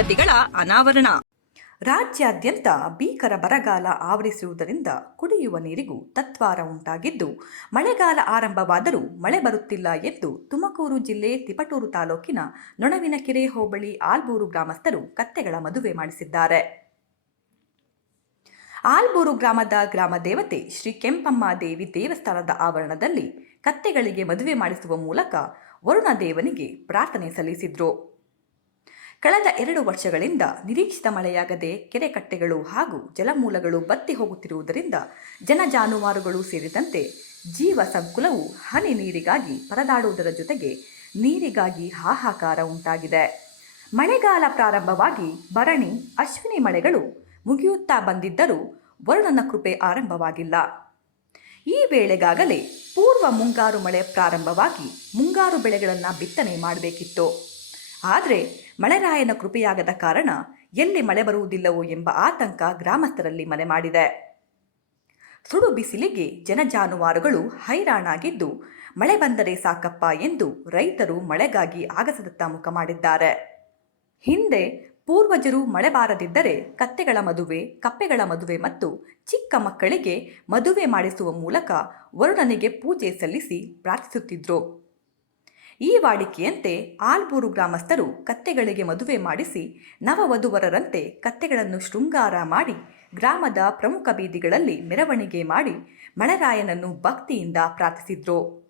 ಸಂಗತಿಗಳ ಅನಾವರಣ. ರಾಜ್ಯಾದ್ಯಂತ ಭೀಕರ ಬರಗಾಲ ಆವರಿಸಿರುವುದರಿಂದ ಕುಡಿಯುವ ನೀರಿಗೂ ತತ್ವಾರ ಉಂಟಾಗಿದ್ದು, ಮಳೆಗಾಲ ಆರಂಭವಾದರೂ ಮಳೆ ಬರುತ್ತಿಲ್ಲ ಎಂದು ತುಮಕೂರು ಜಿಲ್ಲೆ ತಿಪಟೂರು ತಾಲೂಕಿನ ನೊಣವಿನಕೆರೆ ಹೋಬಳಿ ಆಲ್ಬೂರು ಗ್ರಾಮಸ್ಥರು ಕತ್ತೆಗಳ ಮದುವೆ ಮಾಡಿಸಿದ್ದಾರೆ. ಆಲ್ಬೂರು ಗ್ರಾಮದ ಗ್ರಾಮ ದೇವತೆ ಶ್ರೀ ಕೆಂಪಮ್ಮ ದೇವಿ ದೇವಸ್ಥಾನದ ಆವರಣದಲ್ಲಿ ಕತ್ತೆಗಳಿಗೆ ಮದುವೆ ಮಾಡಿಸುವ ಮೂಲಕ ವರುಣ ದೇವನಿಗೆ ಪ್ರಾರ್ಥನೆ ಸಲ್ಲಿಸಿದ್ರು. ಕಳೆದ ಎರಡು ವರ್ಷಗಳಿಂದ ನಿರೀಕ್ಷಿತ ಮಳೆಯಾಗದೆ ಕೆರೆ ಕಟ್ಟೆಗಳು ಹಾಗೂ ಜಲಮೂಲಗಳು ಬತ್ತಿ ಹೋಗುತ್ತಿರುವುದರಿಂದ ಜನ ಜಾನುವಾರುಗಳು ಸೇರಿದಂತೆ ಜೀವ ಸಂಕುಲವು ಹನಿ ನೀರಿಗಾಗಿ ಪರದಾಡುವುದರ ಜೊತೆಗೆ ನೀರಿಗಾಗಿ ಹಾಹಾಕಾರ ಉಂಟಾಗಿದೆ. ಮಳೆಗಾಲ ಪ್ರಾರಂಭವಾಗಿ ಭರಣಿ, ಅಶ್ವಿನಿ ಮಳೆಗಳು ಮುಗಿಯುತ್ತಾ ಬಂದಿದ್ದರೂ ವರುಣನ ಕೃಪೆ ಆರಂಭವಾಗಿಲ್ಲ. ಈ ವೇಳೆಗಾಗಲೇ ಪೂರ್ವ ಮುಂಗಾರು ಮಳೆ ಪ್ರಾರಂಭವಾಗಿ ಮುಂಗಾರು ಬೆಳೆಗಳನ್ನು ಬಿತ್ತನೆ ಮಾಡಬೇಕಿತ್ತು. ಆದರೆ ಮಳೆರಾಯನ ಕೃಪೆಯಾಗದ ಕಾರಣ ಎಲ್ಲಿ ಮಳೆ ಬರುವುದಿಲ್ಲವೋ ಎಂಬ ಆತಂಕ ಗ್ರಾಮಸ್ಥರಲ್ಲಿ ಮನೆ ಮಾಡಿದೆ. ಸುಡು ಬಿಸಿಲಿಗೆ ಜನಜಾನುವಾರುಗಳು ಹೈರಾಣಾಗಿದ್ದು ಮಳೆ ಬಂದರೆ ಸಾಕಪ್ಪ ಎಂದು ರೈತರು ಮಳೆಗಾಗಿ ಆಗಸದತ್ತ ಮುಖ ಮಾಡಿದ್ದಾರೆ. ಹಿಂದೆ ಪೂರ್ವಜರು ಮಳೆ ಬಾರದಿದ್ದರೆ ಕತ್ತೆಗಳ ಮದುವೆ, ಕಪ್ಪೆಗಳ ಮದುವೆ ಮತ್ತು ಚಿಕ್ಕ ಮಕ್ಕಳಿಗೆ ಮದುವೆ ಮಾಡಿಸುವ ಮೂಲಕ ವರುಣನಿಗೆ ಪೂಜೆ ಸಲ್ಲಿಸಿ ಪ್ರಾರ್ಥಿಸುತ್ತಿದ್ರು. ಈ ವಾಡಿಕೆಯಂತೆ ಆಲ್ಬೂರು ಗ್ರಾಮಸ್ಥರು ಕತ್ತೆಗಳಿಗೆ ಮದುವೆ ಮಾಡಿಸಿ ನವವಧುವರರಂತೆ ಕತ್ತೆಗಳನ್ನು ಶೃಂಗಾರ ಮಾಡಿ ಗ್ರಾಮದ ಪ್ರಮುಖ ಬೀದಿಗಳಲ್ಲಿ ಮೆರವಣಿಗೆ ಮಾಡಿ ಮಳರಾಯನನ್ನು ಭಕ್ತಿಯಿಂದ ಪ್ರಾರ್ಥಿಸಿದ್ರು.